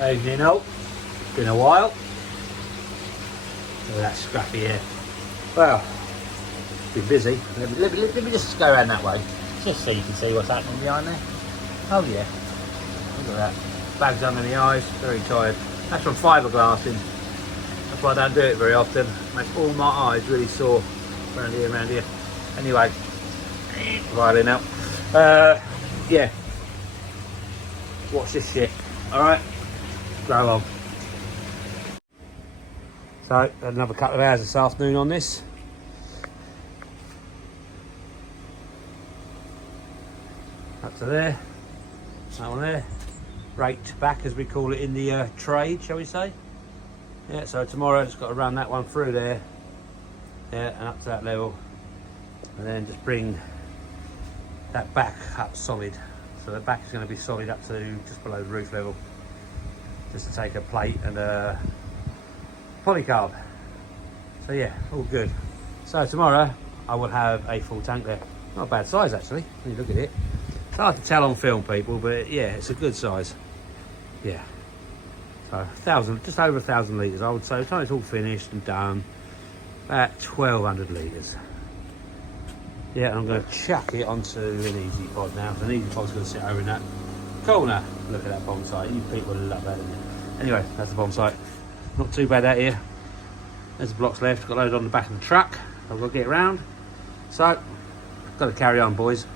As you know, been a while. Look at that scrappy hair. Well, been busy. Let me just go around that way, just so you can see what's happening behind there. Oh yeah, look at that. Bags under the eyes, very tired. That's from fiberglassing. That's why I don't do it very often. Makes all my eyes really sore around here. Anyway, right now. Yeah. Watch this shit. Alright. Grow on. So, another couple of hours this afternoon on this. Up to there. That one there. Raked back, as we call it in the trade, shall we say. Yeah, so tomorrow I just got to run that one through there. Yeah, and up to that level. And then just bring that back up solid. So the back is going to be solid up to just below the roof level. Just to take a plate and a polycarb. So yeah, all good. So tomorrow I will have a full tank there. Not a bad size actually, when you look at it. It's hard to tell on film, people, but yeah, it's a good size. Yeah. So just over 1,000 litres, I would say. By the time it's all finished and done, about 1,200 litres. Yeah, and I'm going to chuck it onto an easy pod now. An easy pod's going to sit over in that corner. Look at that bomb site. You people love that, don't you? Anyway, that's the bomb site. Not too bad out here. There's the blocks left. Got loaded on the back of the truck. I've got to get around. So, got to carry on, boys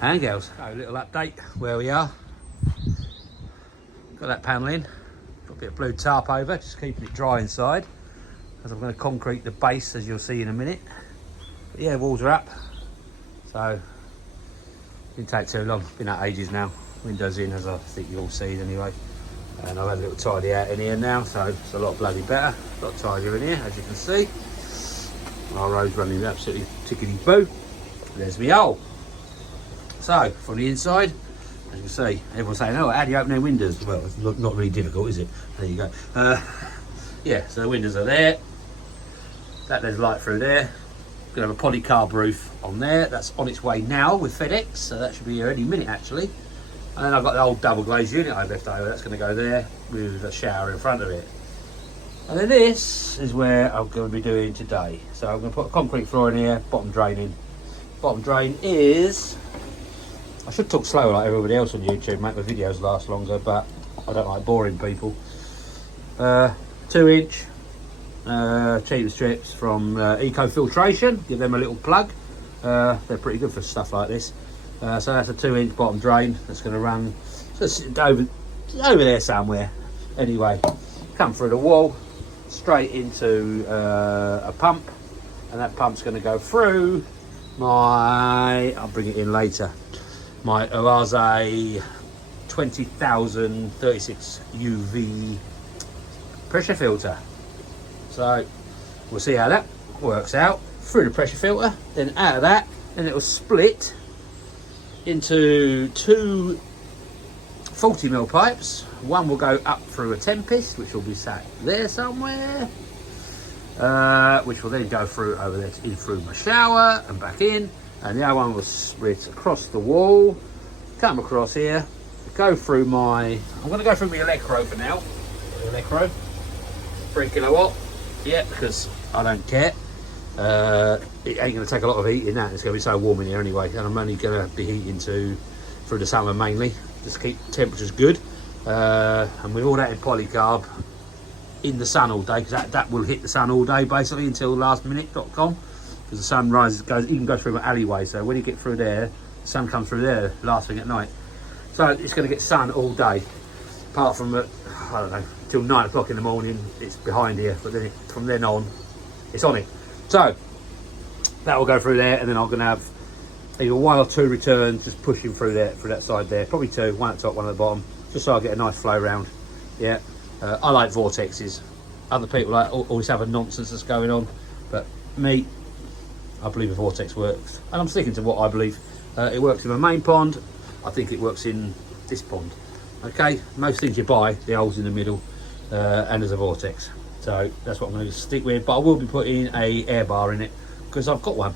and girls. So, a little update where we are. Got that panel in. Got a bit of blue tarp over, just keeping it dry inside. As I'm going to concrete the base, as you'll see in a minute. But yeah, walls are up. So, didn't take too long. Been out ages now. Windows in, as I think you all see anyway. And I've had a little tidy out in here now, so it's a lot bloody better. A lot tidier in here, as you can see. Our road's running absolutely tickety-boo. There's my hole. So, from the inside, as you can see, everyone's saying, oh, how do you open their windows? Well, it's not really difficult, is it? There you go. Yeah, so the windows are there. There's light through there. Gonna have a polycarb roof on there. That's on its way now with FedEx, so that should be here any minute actually. And then I've got the old double glazed unit I've left over. That's going to go there with a shower in front of it. And then this is where I'm going to be doing today. So I'm going to put a concrete floor in here, bottom drain in. Bottom drain is, I should talk slower like everybody else on YouTube, make my videos last longer, but I don't like boring people. 2-inch cheaper strips from Eco Filtration. Give them a little plug. They're pretty good for stuff like this. So that's a 2-inch bottom drain that's going to run just over there somewhere. Anyway, come through the wall, straight into a pump, and that pump's going to go through my, I'll bring it in later, my Oase 20,000 36 UV pressure filter. So we'll see how that works out through the pressure filter, then out of that, and it will split into two 40mm pipes. One will go up through a Tempest, which will be sat there somewhere, which will then go through over there in through my shower and back in, and the other one will split across the wall, come across here, go through my, I'm going to go through my Litre for now. Litre 3 kilowatt, yeah, because I don't care. It ain't going to take a lot of heat in that. It's going to be so warm in here anyway, and I'm only going to be heating through the summer mainly, just to keep temperatures good. And with all that in polycarb in the sun all day, because that will hit the sun all day basically until lastminute.com, because the sun rises, even goes through my alleyway, so when you get through there, the sun comes through there last thing at night. So it's going to get sun all day, apart from I don't know, till 9 o'clock in the morning it's behind here, but then from then on it's on it. So that will go through there, and then I'm going to have either 1 or 2 returns just pushing through there, through that side there, probably 2, one at the top, one at the bottom, just so I get a nice flow round. Yeah, I like vortexes. Other people like all this other nonsense that's going on, but me, I believe a vortex works, and I'm sticking to what I believe. It works in my main pond. I think it works in this pond. Okay, most things you buy, the holes in the middle, and there's a vortex. So that's what I'm going to stick with, but I will be putting a air bar in it because I've got one.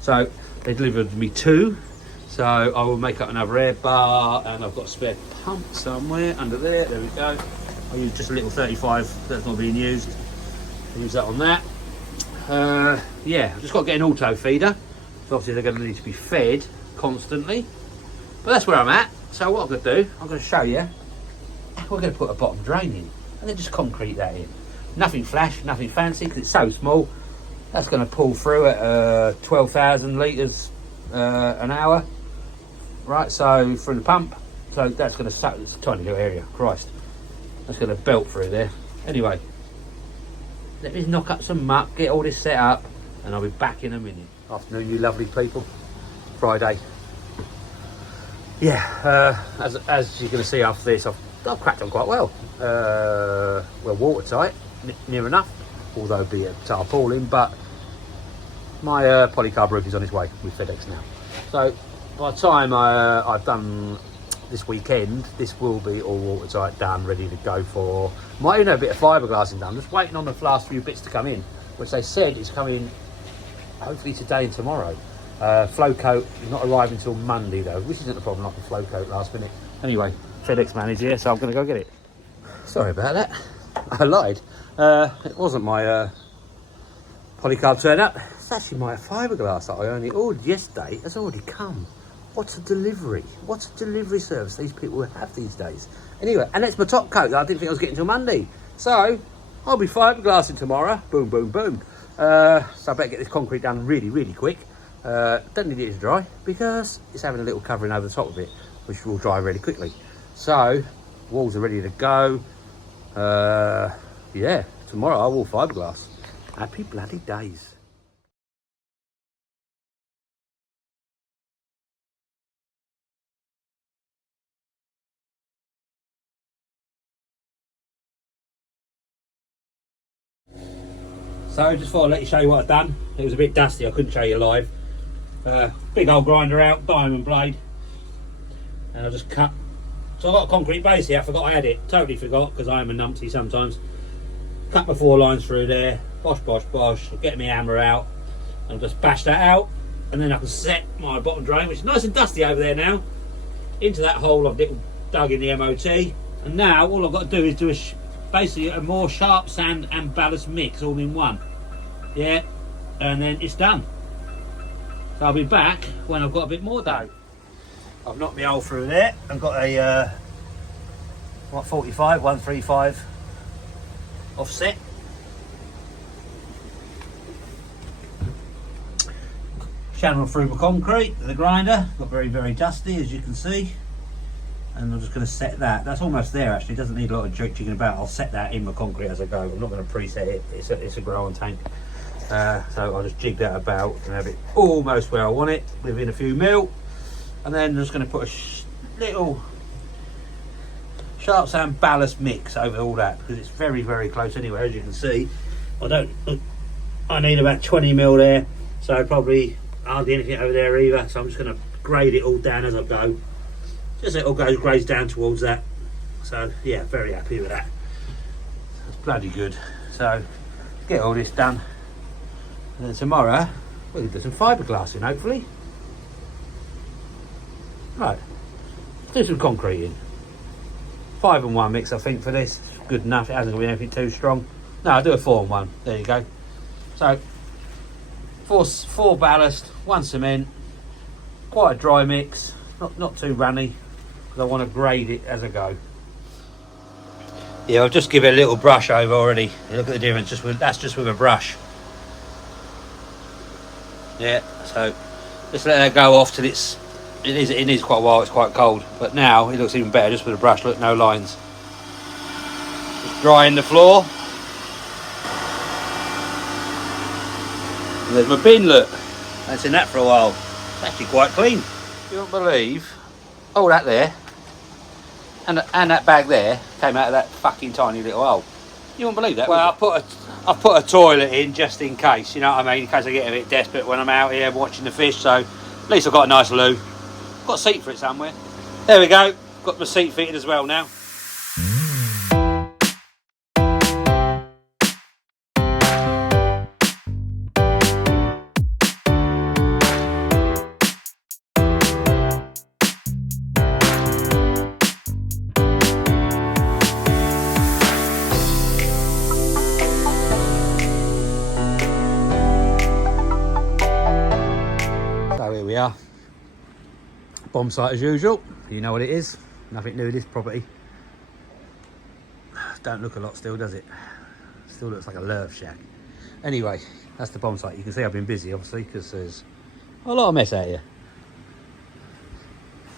So they delivered me 2, So I will make up another air bar, and I've got a spare pump somewhere under there. There we go. I'll use just a little 35 that's not being used. I'll use that on that. Yeah, I've just got to get an auto feeder. So obviously they're going to need to be fed constantly. But that's where I'm at. So what I'm going to do, I'm going to show you. We're going to put a bottom drain in, and then just concrete that in. Nothing flash, nothing fancy, because it's so small. That's going to pull through at 12,000 litres an hour. Right, so through the pump. So that's going to suck. It's a tiny little area. Christ, that's going to belt through there. Anyway, let me knock up some muck, get all this set up, and I'll be back in a minute. Afternoon, you lovely people. Friday. Yeah, as you're going to see after this, I've cracked on quite well. Well, watertight, near enough, although be a tarpaulin, but my polycarb roof is on its way with FedEx now. So by the time I've done this weekend, this will be all watertight, done, ready to go for. Might even have a bit of fiberglassing done. Just waiting on the last few bits to come in, which they said is coming hopefully today and tomorrow. Flow coat is not arriving until Monday though, which isn't a problem. I can flow coat last minute. Anyway, FedEx man is here, so I'm going to go get it. Sorry about that. I lied. It wasn't my polycarb turn up. It's actually my fiberglass that I only ordered yesterday. Has already come. What a delivery. What a delivery service these people have these days. Anyway, and it's my top coat that I didn't think I was getting till Monday. So, I'll be fiberglassing tomorrow. Boom, boom, boom. So I better get this concrete done really, really quick. Don't need it to dry because it's having a little covering over the top of it, which will dry really quickly. So, walls are ready to go. Yeah, tomorrow I will fiberglass. Happy bloody days. So just thought I'd let you show you what I've done. It was a bit dusty, I couldn't show you live. Big old grinder out, diamond blade, and I just cut. So I've got a concrete base here. I forgot I had it, totally forgot, because I am a numpty sometimes. Cut my 4 lines through there, bosh bosh bosh, get my hammer out and just bash that out, and then I can set my bottom drain, which is nice and dusty over there now, into that hole I've dug in the MOT. And now all I've got to do is do basically a more sharp sand and ballast mix all in one. Yeah, and then it's done. So I'll be back when I've got a bit more done. I've knocked my hole through there. I've got a 135 offset. Channel through my concrete with the grinder. Got very, very dusty, as you can see. And I'm just going to set that. That's almost there actually. It doesn't need a lot of jigging about. I'll set that in my concrete as I go. I'm not going to preset it. It's a grow on tank. So I'll just jig that about and have it almost where I want it, within a few mil. And then I'm just going to put a little sharp sand ballast mix over all that, because it's very, very close anyway, as you can see. I need about 20 mil there, so probably hardly anything over there either. So I'm just going to grade it all down as I go. Just it all grades down towards that. So yeah, very happy with that. That's bloody good. So get all this done, and then tomorrow we can do some fiberglassing hopefully. Right, do some concrete in. 5 and 1 mix I think for this. Good enough, it hasn't got to be anything too strong. No, I'll do a 4 and 1, there you go. So 4 ballast, 1 cement, quite a dry mix, not too runny, because I want to grade it as I go. Yeah, I'll just give it a little brush over already. Look at the difference, that's just with a brush. Yeah, so just let that go off till it is quite a while, it's quite cold, but now it looks even better just with a brush. Look, no lines. Just drying the floor. And there's my bin, look. That's in that for a while. It's actually quite clean. You won't believe all that there and that bag there came out of that fucking tiny little hole. You won't believe that. Well, I put a toilet in just in case, you know what I mean, in case I get a bit desperate when I'm out here watching the fish. So at least I've got a nice loo. Got a seat for it somewhere. There we go. Got my seat fitted as well now. Bomb site as usual. You know what it is. Nothing new, this property. Don't look a lot still, does it? Still looks like a lurve shack. Anyway, that's the bomb site. You can see I've been busy, obviously, because there's a lot of mess out here.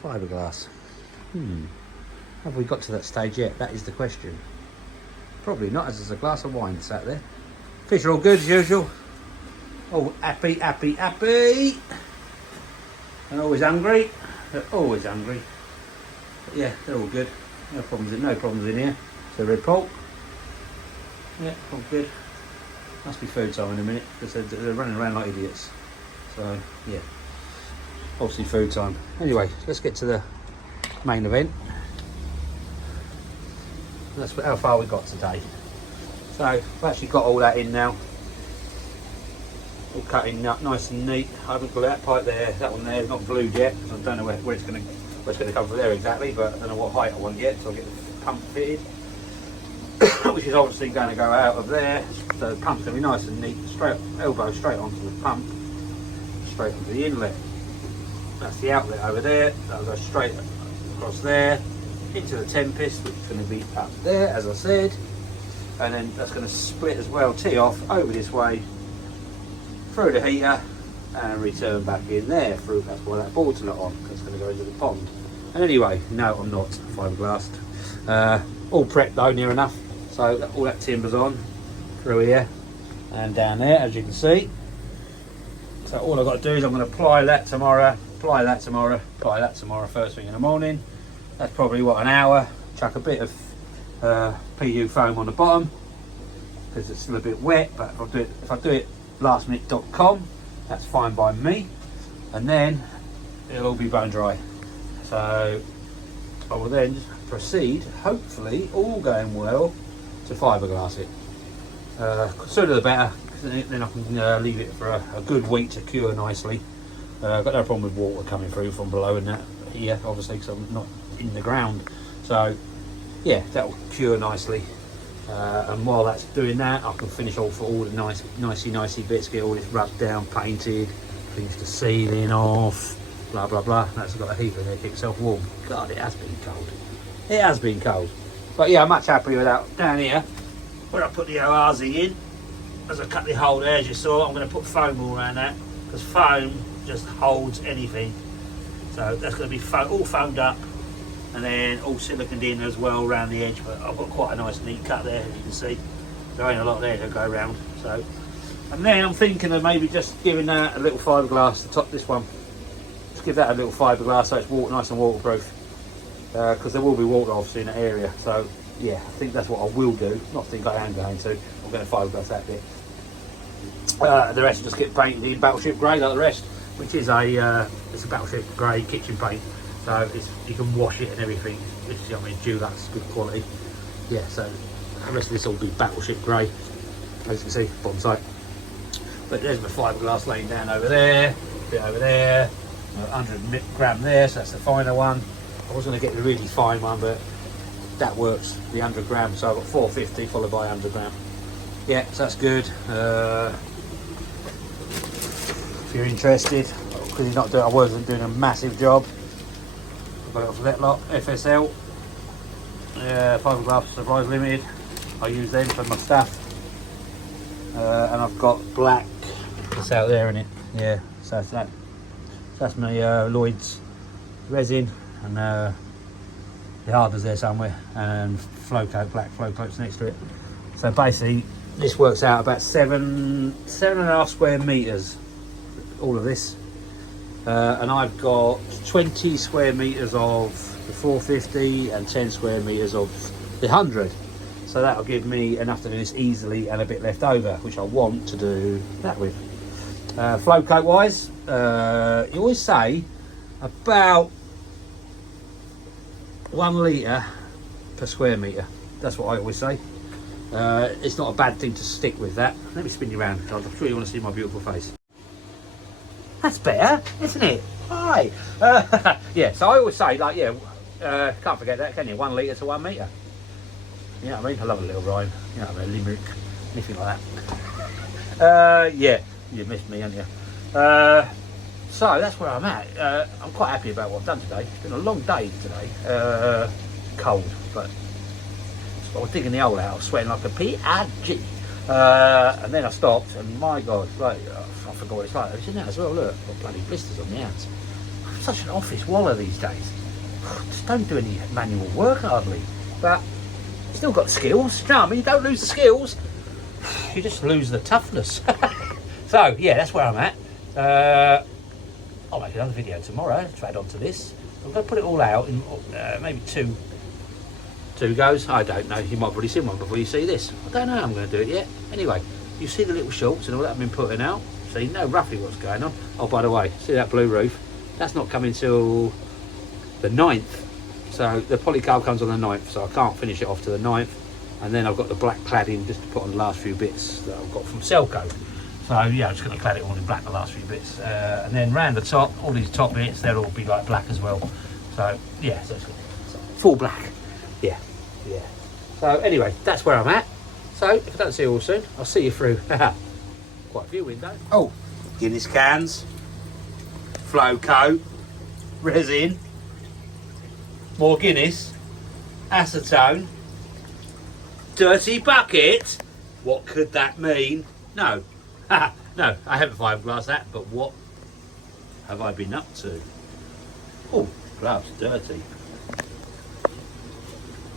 Fiberglass. Have we got to that stage yet? That is the question. Probably not, as there's a glass of wine sat there. Fish are all good as usual. Oh, happy, happy, happy. And always hungry. They're always hungry. But yeah, they're all good. No problems in here. So red pulp. Yeah, all good. Must be food time in a minute because they're running around like idiots. So yeah, obviously food time. Anyway, let's get to the main event. That's how far we got today. So I've actually got all that in now. All cut in nice and neat. I haven't got that pipe there. That one there is not glued yet. I don't know where it's going to come from there exactly, but I don't know what height I want yet. So I'll get the pump fitted, which is obviously going to go out of there. So the pump's going to be nice and neat. Straight elbow straight onto the pump, straight onto the inlet. That's the outlet over there. That'll go straight across there into the Tempest, which is going to be up there, as I said. And then that's going to split as well, tee off over this way, through the heater, and return back in there. Through, that's why that board's not on, because it's going to go into the pond. And anyway, no, I'm not fiberglassed. All prepped though, near enough. So all that timber's on through here and down there, as you can see. So all I've got to do is I'm going to apply that tomorrow, apply that tomorrow, apply that tomorrow first thing in the morning. That's probably what, an hour. Chuck a bit of PU foam on the bottom because it's still a bit wet, but if I do it lastminute.com, that's fine by me, and then it'll all be bone dry. So I will then just proceed, hopefully all going well, to fiberglass it. Sooner the better, because then I can leave it for a good week to cure nicely. I've got no problem with water coming through from below and that here, obviously, because I'm not in the ground. So yeah, that will cure nicely. And while that's doing that, I can finish off all the nicey bits, get all this rubbed down, painted, finish the ceiling off, blah blah blah. That's got a heater there, keep itself warm. God, it has been cold. It has been cold. But yeah, I'm much happier with that. Down here, where I put the ORZ in, as I cut the hole there, as you saw, I'm going to put foam all around that, because foam just holds anything. So that's going to be all foamed up, and then all siliconed in as well around the edge. But I've got quite a nice neat cut there, as you can see. There ain't a lot there to go around. So, and then I'm thinking of maybe just giving that a little fiberglass to top this one. Just give that a little fiberglass so it's nice and waterproof, because there will be water obviously in that area. So yeah, I think that's what I will do. Not think I am going to. I'm going to fiberglass that bit. The rest will just get painted in Battleship Grey like the rest, which is it's a Battleship Grey kitchen paint. So you can wash it and everything. It's, you know, I mean, Dulux, good quality. Yeah, so the rest of this will be Battleship Grey, as you can see, bottom side. But there's my fiberglass laying down over there, a bit over there, 100 gram there, so that's the finer one. I was going to get the really fine one, but that works, the 100 gram. So I've got 450 followed by 100 gram. Yeah, so that's good. If you're interested, because I wasn't doing a massive job. I've got it off that lot, FSL, Fiberglass Supplies Limited. I use them for my stuff. And I've got black, it's out there in it. Yeah, so that's my Lloyd's resin, and the harder's there somewhere, and flow coat, black flow coats next to it. So basically, this works out about 7.5 square meters. All of this, and I've got 20 square meters of the 450 and 10 square meters of the 100. So that'll give me enough to do this easily and a bit left over, which I want to do that with. Flow coat wise, you always say about 1 litre per square metre. That's what I always say. It's not a bad thing to stick with that. Let me spin you around. I'm sure you want to see my beautiful face. That's better, isn't it? Hi. Yeah, so I always say, like, yeah, can't forget that, can you? 1 litre to 1 metre. You know what I mean? I love a little rhyme. You know what I mean? Limerick, anything like that. Yeah, you missed me, haven't you? So that's where I'm at. I'm quite happy about what I've done today. It's been a long day today. Cold, but I was digging the hole out, I was sweating like a pig. And then I stopped, and my God, like, I forgot what it's like. It's in there as well, look, I've got bloody blisters on the hands. I'm such an office waller these days. Just don't do any manual work hardly, but still got the skills. You know what I mean? You don't lose the skills, you just lose the toughness. So yeah, that's where I'm at. I'll make another video tomorrow to add on to this. I'm going to put it all out in maybe two goes. I don't know, you might have already seen one before you see this. I don't know how I'm going to do it yet. Anyway, you see the little shorts and all that I've been putting out, so you know roughly what's going on. Oh, by the way, see that blue roof? That's not coming till the 9th. So the polycarb comes on the 9th, so I can't finish it off to the 9th. And then I've got the black cladding just to put on the last few bits that I've got from Selco. So yeah, I'm just going to clad it all in black, the last few bits. And then round the top, all these top bits, they'll all be like black as well. So yeah, so full black. Yeah. So anyway, that's where I'm at. So if I don't see you all soon, I'll see you through quite a few windows. Oh, Guinness cans, flow coat, resin, more Guinness, acetone, dirty bucket. What could that mean? No, no, I haven't fiberglassed that, but what have I been up to? Oh, gloves, dirty.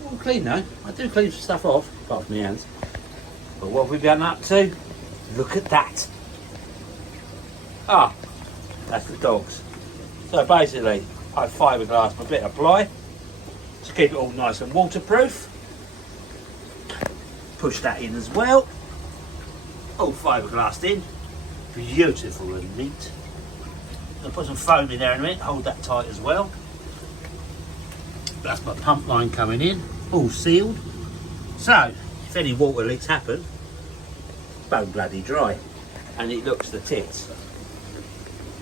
All clean though. I do clean some stuff off, apart from my hands. But what have we been up to? Look at that. Ah, that's the dogs. So basically, I fiberglassed my bit of ply to keep it all nice and waterproof. Push that in as well. All fiberglassed in. Beautiful and neat. I'll put some foam in there in a minute, hold that tight as well. That's my pump line coming in, all sealed. So, if any water leaks happen, bone bloody dry. And it looks the tits.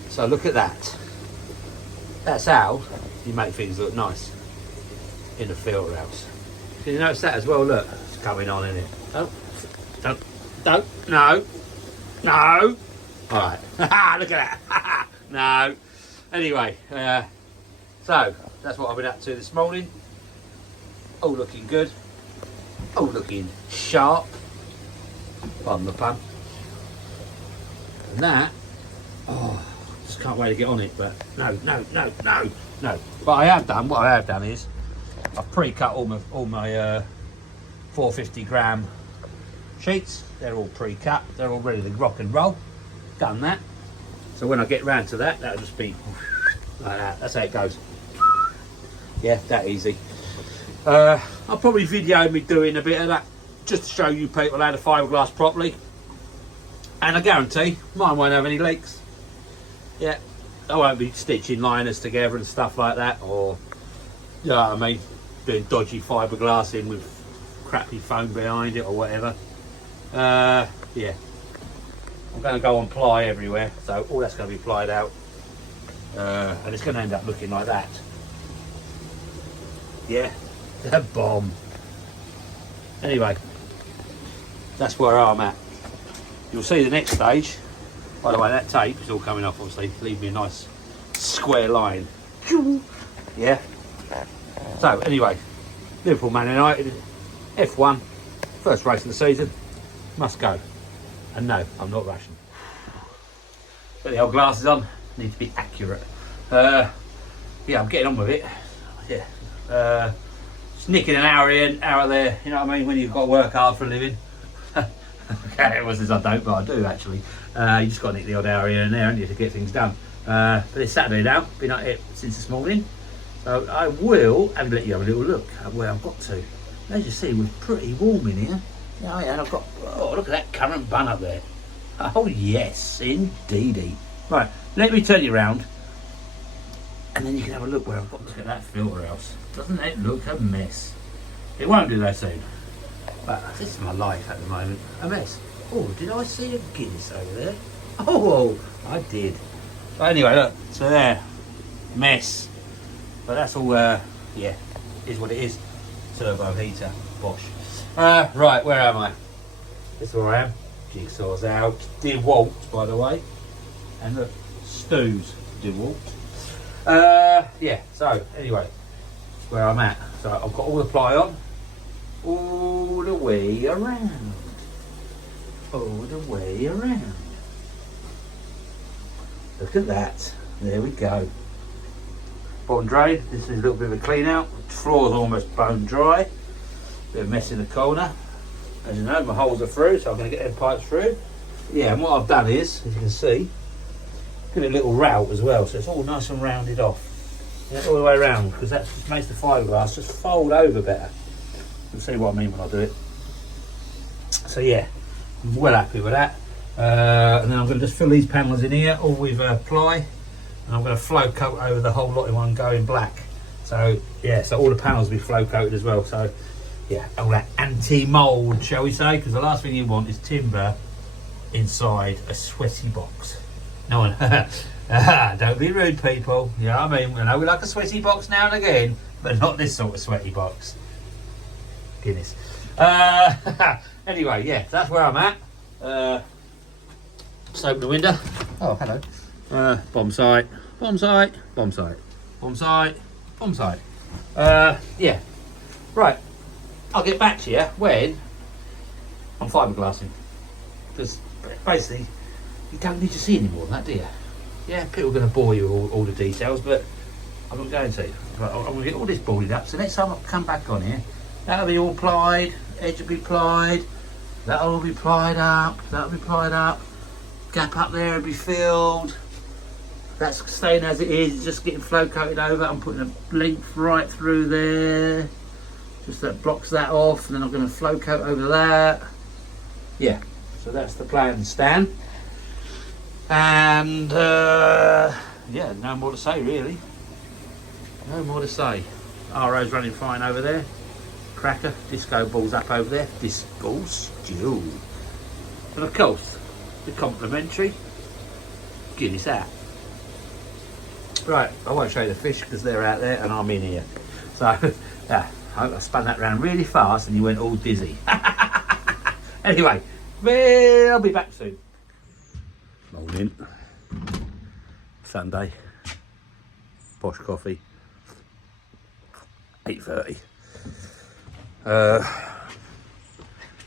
So look at that. That's how you make things look nice in a filter house. Can you notice that as well? Look, it's coming on in it. Don't, no. Alright, look at that. No. Anyway, so that's what I've been up to this morning. All looking good. All looking sharp. Pardon the pun. And that, oh, just can't wait to get on it, but no. But what I have done is, I've pre-cut all my 450 gram sheets. They're all pre-cut, they're all ready to rock and roll. Done that. So when I get round to that, that'll just be like that. That's how it goes. Yeah, that easy. I'll probably video me doing a bit of that just to show you people how to fiberglass properly. And I guarantee mine won't have any leaks. Yeah, I won't be stitching liners together and stuff like that, or, you know what I mean, doing dodgy fiberglassing with crappy foam behind it or whatever. Yeah, I'm going to go on ply everywhere, so all that's going to be plied out, and it's going to end up looking like that. Yeah, the bomb. Anyway, that's where I'm at. You'll see the next stage. By the way, that tape is all coming off, obviously. Leave me a nice square line. Yeah. So anyway, Liverpool Man United, F1, first race of the season, must go. And no, I'm not rushing. Put the old glasses on, need to be accurate. Yeah, I'm getting on with it. Yeah. Just nicking an hour in, hour there, you know what I mean, when you've got to work hard for a living. Okay, it was as I don't, but I do actually. You just got to nick the odd hour here and there, haven't you, to get things done. But it's Saturday now, been at it since this morning. So I will let you have a little look at where I've got to. As you see, we're pretty warm in here. Yeah, and I've got, oh, look at that currant bun up there. Oh yes, indeedy. Right, let me turn you around, and then you can have a look where I've got to. That filter house. Doesn't it look a mess? It won't do that soon. But this is my life at the moment. A mess. Oh, did I see a Guinness over there? Oh, I did. But anyway, look. So there. Mess. But that's all, yeah, is what it is. Turbo heater. Bosh. Right, where am I? This is where I am. Jigsaw's out. DeWalt, by the way. And look, Stu's. DeWalt. Yeah, so anyway, where I'm at. So I've got all the ply on, all the way around. All the way around. Look at that. There we go. Bottom drain, this is a little bit of a clean out. The floor's almost bone dry. Bit of mess in the corner. As you know, my holes are through, so I'm going to get them pipes through. Yeah, and what I've done is, as you can see, give it a little route as well, so it's all nice and rounded off. Yeah, all the way around, because that just makes the fiberglass just fold over better. You'll see what I mean when I do it. So yeah, I'm well happy with that. And then I'm going to just fill these panels in here, all with ply. And I'm going to flow coat over the whole lot in one go in black. So yeah, so all the panels will be flow coated as well. So yeah, all that anti-mould, shall we say, because the last thing you want is timber inside a sweaty box. No one, don't be rude, people. You know what I mean? I know we like a sweaty box now and again, but not this sort of sweaty box. Guinness. Anyway, yeah, that's where I'm at. Just open the window. Oh, hello. Bomb sight, bomb sight, bomb sight, bomb sight, bomb sight. Yeah, right. I'll get back to you when I'm fiberglassing, because basically you don't need to see any more than that, do you? Yeah, people are going to bore you with all the details, but I'm not going to. Right, I'm going to get all this boarded up, so next time I come back on here, that'll be all plied, edge will be plied, that'll all be plied up, that'll be plied up, gap up there will be filled. That's staying as it is, just getting flow coated over. I'm putting a length right through there, just that blocks that off, and then I'm going to flow coat over that. Yeah, so that's the plan, Stan. And yeah, no more to say really. No more to say. RO's running fine over there. Cracker, disco balls up over there. Disco stew. And of course, the complimentary Guinness out. Right, I won't show you the fish because they're out there and I'm in here. So, yeah, I hope I spun that round really fast and you went all dizzy. Anyway, I'll be back soon. Morning. Sunday. Posh coffee. 8:30.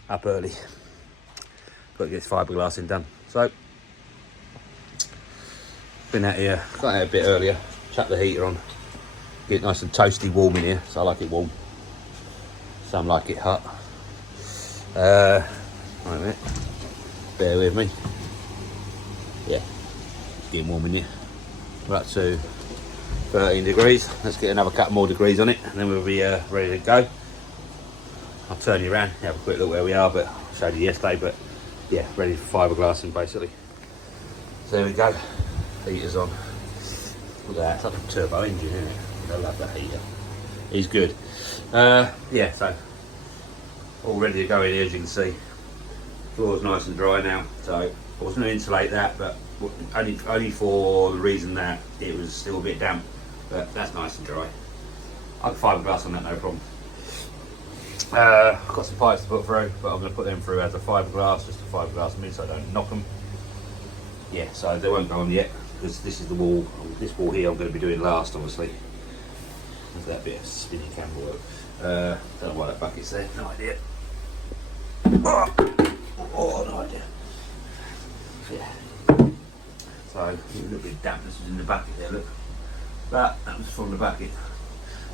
Up early. Got to get this fiberglassing done. So, been out here, got out a bit earlier, chuck the heater on, get it nice and toasty warm in here, so I like it warm, some like it hot. Wait a minute, bear with me. Yeah, it's getting warm in here. We're up to 13 degrees, let's get another couple more degrees on it and then we'll be ready to go. I'll turn you around, have a quick look where we are, but I showed you yesterday, but yeah, ready for fiberglassing basically. So there we go. Heater's on. Look at that, it's like a turbo engine, isn't it? I love that heater. He's good. Yeah, so all ready to go in here, as you can see. Floor's nice and dry now, so I was going to insulate that, but only for the reason that it was still a bit damp. But that's nice and dry. I can fiberglass on that, no problem. I've got some pipes to put through, but I'm going to put them through as a fiberglass, just to fiberglass them in so I don't knock them. Yeah, so they won't go on yet, because this is the wall, this wall here I'm going to be doing last, obviously. There's that bit of spinny camera work. Don't know why that bucket's there, no idea. Oh, no idea. Yeah. So, a little bit of dampness is in the bucket there, look. But that was from the bucket.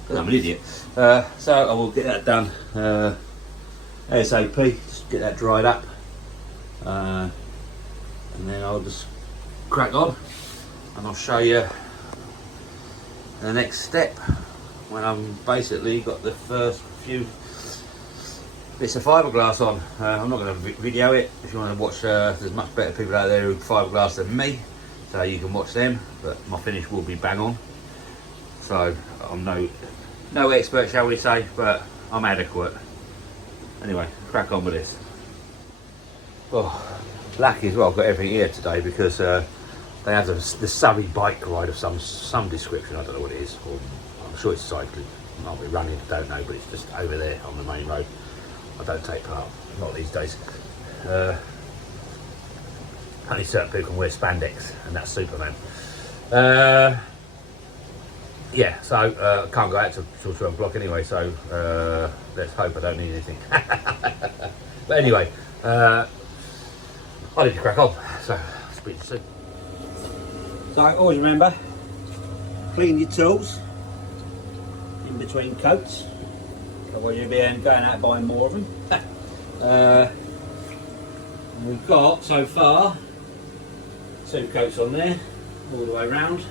Because I'm an idiot. So I will get that done ASAP, just get that dried up. And then I'll just crack on and I'll show you the next step when I'm basically got the first few bits of fiberglass on. I'm not going to video it. If you want to watch, there's much better people out there who fiberglass than me, so you can watch them, but my finish will be bang on. So I'm no expert, shall we say, but I'm adequate. Anyway, crack on with this. Oh, lucky as well, I've got everything here today because they have the Surrey bike ride of some description. I don't know what it is, or I'm sure it's cycling. It might be running, I don't know, but it's just over there on the main road. I don't take part, not these days. Only certain people can wear spandex, and that's Superman. Yeah, so I can't go out till 12 o'clock anyway, so let's hope I don't need anything. But anyway, I need to crack on, so I'll speak to you soon. So always remember, clean your tools in between coats, otherwise you'll be going out buying more of them. We've got so far 2 coats on there all the way around.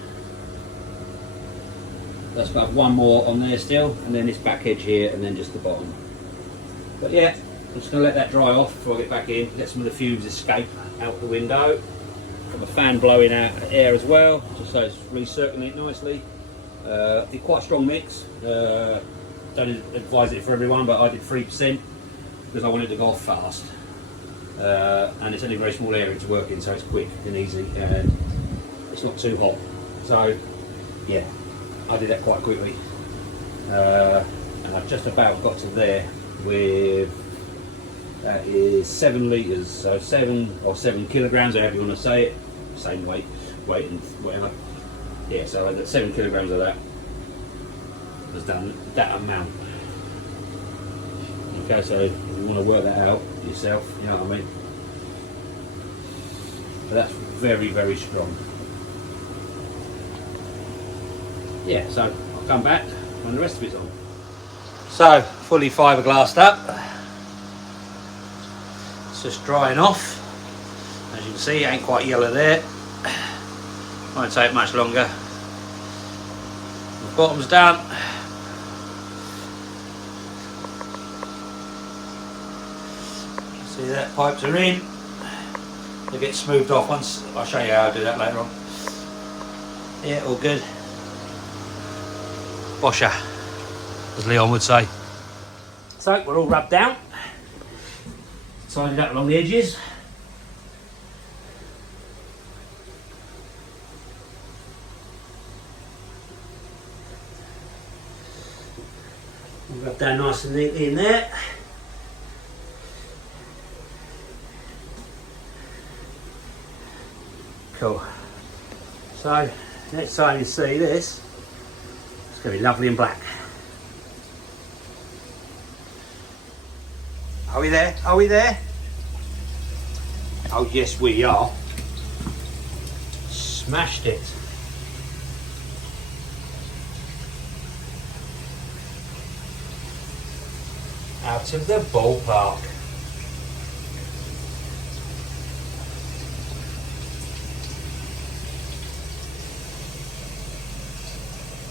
Let's have one more on there still, and then this back edge here, and then just the bottom. But yeah, I'm just going to let that dry off before I get back in, let some of the fumes escape out the window. Got the fan blowing out air as well, just so it's recirculating nicely. Did quite a strong mix. Don't advise it for everyone, but I did 3% because I wanted to go off fast. And it's only a very small area to work in, so it's quick and easy, and it's not too hot. So yeah, I did that quite quickly, and I've just about got to there with, that is 7 litres, so 7 kilograms, however you want to say it, same weight and whatever. Yeah, so I got 7 kilograms of that. Has done that amount. Okay, so if you want to work that out yourself, you know what I mean. But that's very, very strong. Yeah, so I'll come back when the rest of it's on. So, fully fiberglassed up. It's just drying off. As you can see, it ain't quite yellow there. Won't take much longer. The bottom's done. See that, pipes are in. They get smoothed off once. I'll show you how I do that later on. Yeah, all good. Bosher, as Leon would say. So we're all rubbed down. Tidied up along the edges. Rub down nice and neatly in there. Cool. So next time you see this, it's going to be lovely and black. Are we there? Are we there? Oh yes we are. Smashed it. Out of the ballpark.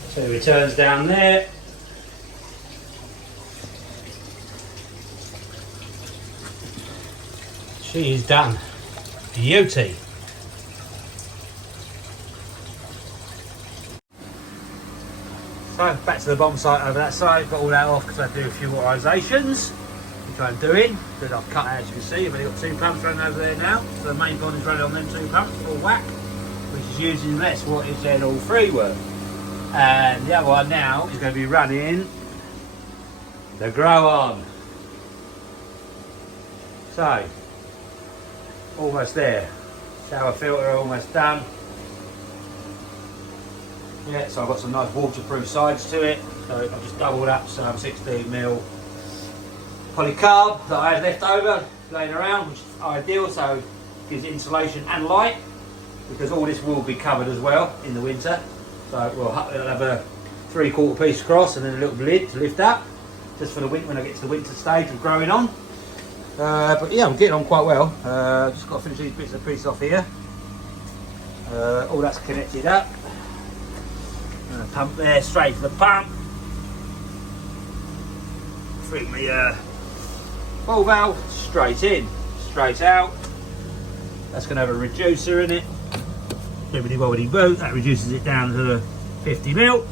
So the returns down there. She is done. Beauty. So back to the bomb site over that side. Got all that off because I had to do a few authorisations, which I'm doing. That I've cut out, as you can see. I've only got 2 pumps running over there now. So the main pod is running on them 2 pumps, full whack, which is using less wattage than all 3 were. And the other one now is going to be running the grow on. So almost there. Shower filter almost done. Yeah, so I've got some nice waterproof sides to it. So I've just doubled up some 16mm polycarb that I had left over laying around, which is ideal, so it gives insulation and light, because all this will be covered as well in the winter. So we'll have a 3/4 piece across and then a little lid to lift up, just for the winter when I get to the winter stage of growing on. But yeah, I'm getting on quite well. Just got to finish these bits and pieces off here. All that's connected up. Pump there, straight to the pump. Bring the ball valve straight in, straight out. That's going to have a reducer in it. Wibbity wobbity boo. That reduces it down to 50mm.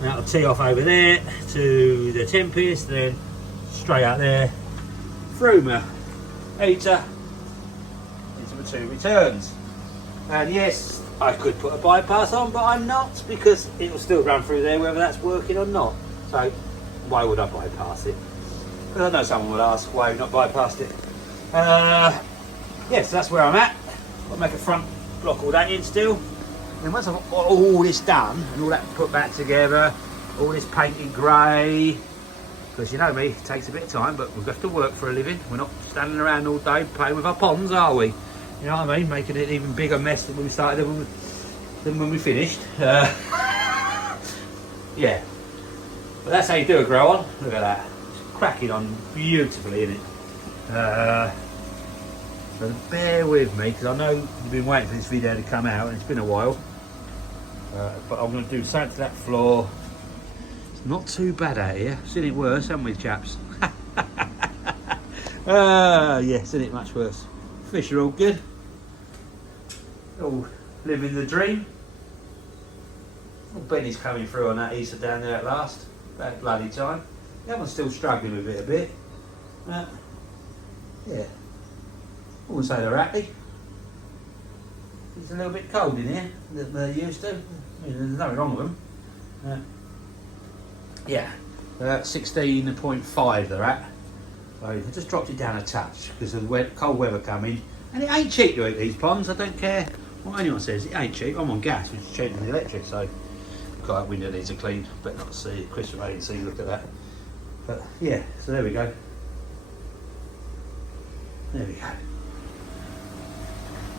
That'll tee off over there to the 10 piece, then straight out there through my heater into the 2 returns. And yes, I could put a bypass on, but I'm not, because it will still run through there whether that's working or not. So why would I bypass it? Because I know someone would ask why you've not bypassed it. Yes, that's where I'm at. I'll make a front block all that in still. Then once I've got all this done and all that put back together, all this painted grey, because you know me, it takes a bit of time, but we've got to work for a living. We're not standing around all day playing with our ponds, are we? You know what I mean? Making it an even bigger mess than when we started than when we finished. Yeah. But that's how you do a grow on. Look at that. It's cracking on beautifully, isn't it? So bear with me, because I know you've been waiting for this video to come out and it's been a while. But I'm going to do something to that floor. It's not too bad out here. Seen it worse, haven't we, chaps? Yeah, seen it much worse. Fish are all good. All living the dream. Oh, Benny's coming through on that Easter down there at last. That bloody time. The other one's still struggling with it a bit. Yeah. I wouldn't say they're happy. It's a little bit cold in here than they're used to. I mean, there's nothing wrong with them. Yeah, 16.5 they're at. So I just dropped it down a touch because of the cold weather coming. And it ain't cheap to eat these ponds. I don't care what anyone says. It ain't cheap. I'm on gas, which is cheaper than the electric. So got that window needs a clean. Better not see it. Chris and Ray see. Look at that. But yeah, so there we go. There we go.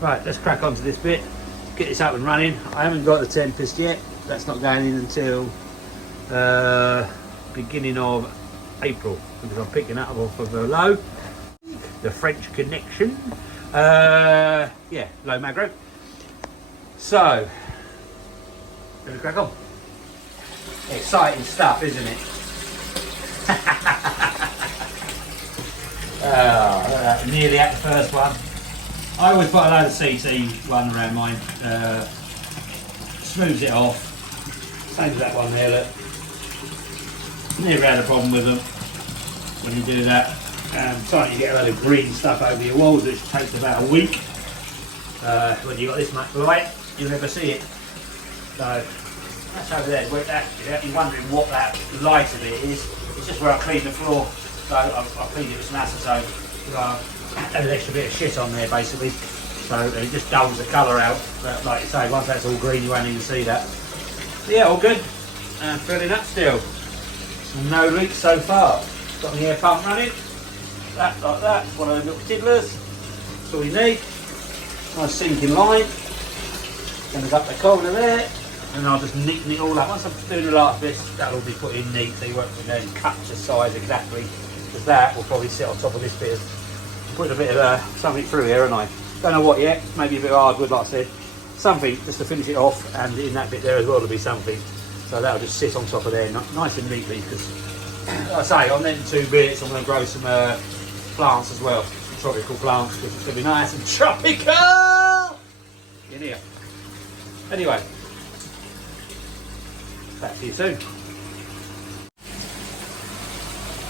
Right, let's crack on to this bit. Get this up and running. I haven't got the Tempest yet. That's not going in until beginning of April, because I'm picking that up off of low, the French Connection. Yeah, low magro. So, let me crack on. Exciting stuff, isn't it? Nearly at the first one. I always put a load of CT one around mine. Smooths it off. Same as that one there, look. Never had a problem with them when you do that. Sometimes you get a load of green stuff over your walls, which takes about a week. When you've got this much light, you'll never see it. So that's over there. Where that, you're wondering what that light of it is. It's just where I clean the floor. So I cleaned it with some acetone. Had an extra bit of shit on there basically. So it just dulls the colour out. But like you say, once that's all green, you won't even see that. So yeah, all good. Filling up still. No leaks so far. Got the air pump running. That like that. One of those little tiddlers. That's all you need. Nice sinking line. Comes up the corner there. And I'll just neaten it all up. Once I've done the last bit, that'll all be put in neat, so you won't then cut to size exactly. Because that will probably sit on top of this bit of, put a bit of something through here, and I don't know what yet. Maybe a bit of hardwood, like I said. Something just to finish it off, and in that bit there as well, there'll be something. So that'll just sit on top of there, nice and neatly. Because, like I say, on them 2 bits, I'm going to grow some plants as well, some tropical plants, because it's going to be nice and tropical in here. Anyway. Back to you soon.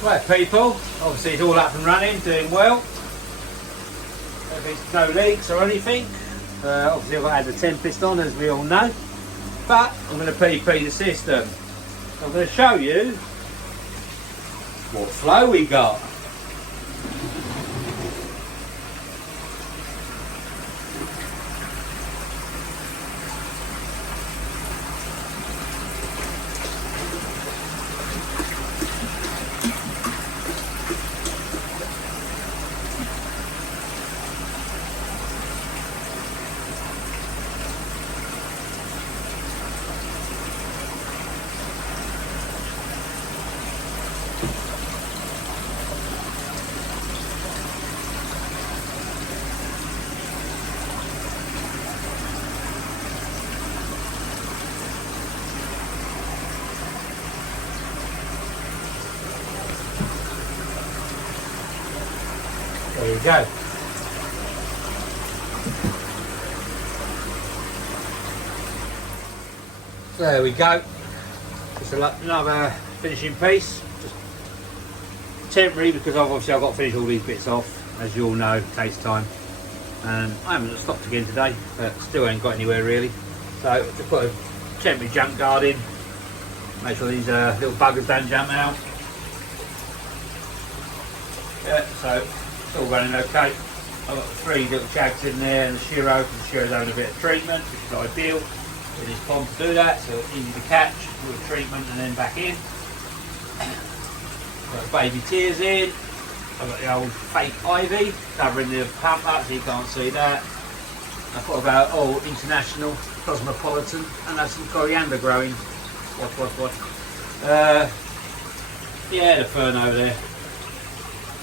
Right people, obviously it's all up and running, doing well. There's no leaks or anything. Obviously I've had the Tempest on, as we all know. But I'm going to PP the system. I'm going to show you what flow we got. There you go. So there we go. Just another finishing piece. Just temporary, because obviously I've got to finish all these bits off. As you all know, it takes time. And I haven't stopped again today, but still ain't got anywhere really. So just put a temporary jump guard in. Make sure these little buggers don't jump out. Yeah, so it's all running okay. I've got 3 little chags in there and the Shiro, because the Shiro's having a bit of treatment, which is ideal. in this pond to do that, so it's easy to catch with treatment and then back in. Got baby tears in. I've got the old fake ivy covering the pump up, so you can't see that. I've got about international cosmopolitan, and that's some coriander growing. What? Yeah, the fern over there.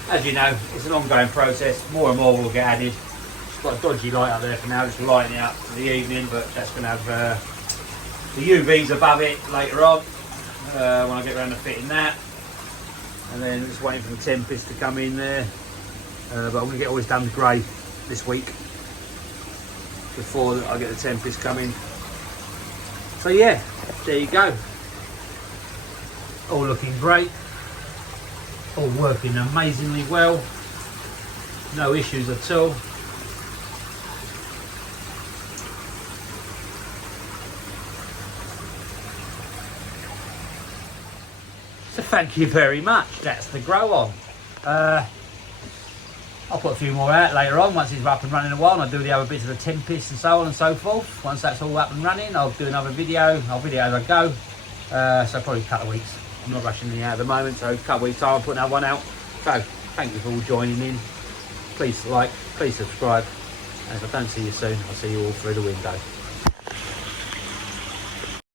As you know, it's an ongoing process. More and more will get added. It's got a dodgy light up there for now, just lighting it up for the evening, but that's going to have the UVs above it later on when I get around to fitting that. And then just waiting for the Tempest to come in there. But I'm going to get all this done grey this week before I get the Tempest coming. So yeah, there you go. All looking great. All working amazingly well. No issues at all. So thank you very much. That's the grow on. I'll put a few more out later on once it's up and running a while, and I'll do the other bits of the Tempest and so on and so forth. Once that's all up and running, I'll do another video. I'll video as I go. So probably a couple of weeks. I'm not rushing any out at the moment, so a couple of weeks time I'll put another one out. So thank you for all joining in. Please like, please subscribe, and if I don't see you soon, I'll see you all through the window.